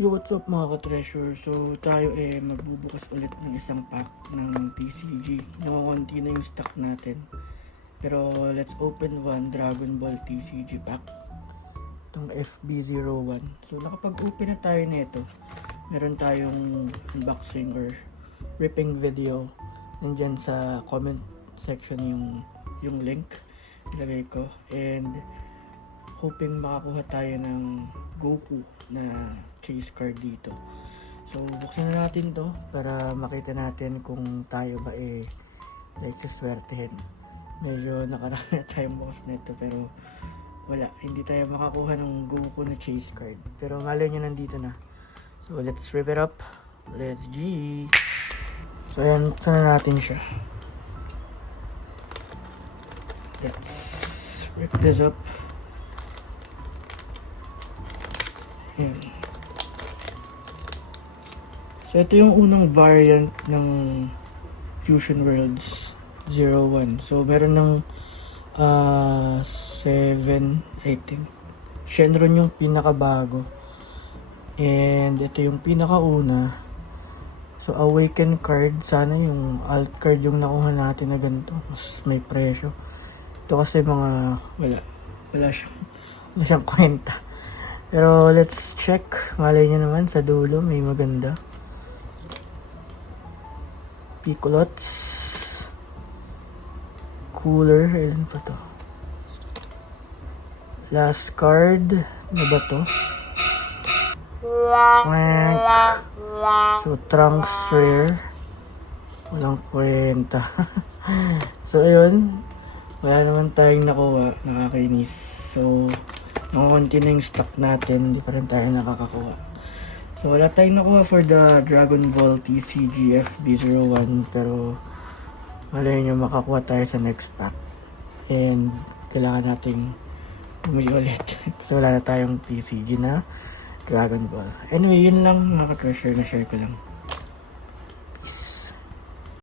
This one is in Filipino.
Yo, what's up mga ka-treasure? So, tayo magbubukas ulit ng isang pack ng TCG. Nakakunti na yung stock natin. Pero, let's open one Dragon Ball TCG pack. Itong FB01. So, nakapag-open na tayo nito. Meron tayong unboxing or ripping video. Nandyan sa comment section yung link. Ilagay ko. And, hoping makakuha tayo ng Goku na chase card dito. So, buksan na natin to para makita natin kung tayo ba like saswertehin. Medyo nakarami na tayong bukas nito pero wala. Hindi tayo makakuha ng Goku na chase card. Pero malay nyo nandito na. So, let's rip it up. Let's G! So, ayan. Buksan na natin siya. Let's rip this up. Ayan. So, ito yung unang variant ng Fusion Worlds 01. So, meron ng 7, I think. Shenron yung pinakabago. And ito yung pinakauna. So, Awaken card. Sana yung alt card yung nakuha natin na ganito. Mas may presyo. Ito kasi mga wala siyang kwenta. Pero let's check. Malay nyo naman sa dulo may maganda. Piccolots. Cooler. Ilan pa to? Last card. Ano ba to? So, Trunks rare. Walang kwenta. So, ayun. Wala naman tayong nakuha. Nakakainis. So, nakakunti na yung stock natin. Hindi pa rin tayo nakakakuha. So, wala tayong nakuha for the Dragon Ball TCG FB01. Pero, malay nyo makakuha tayo sa next pack. And, kailangan nating bumili ulit. So, wala na tayong TCG na Dragon Ball. Anyway, yun lang mga ka-treasure na share ko lang.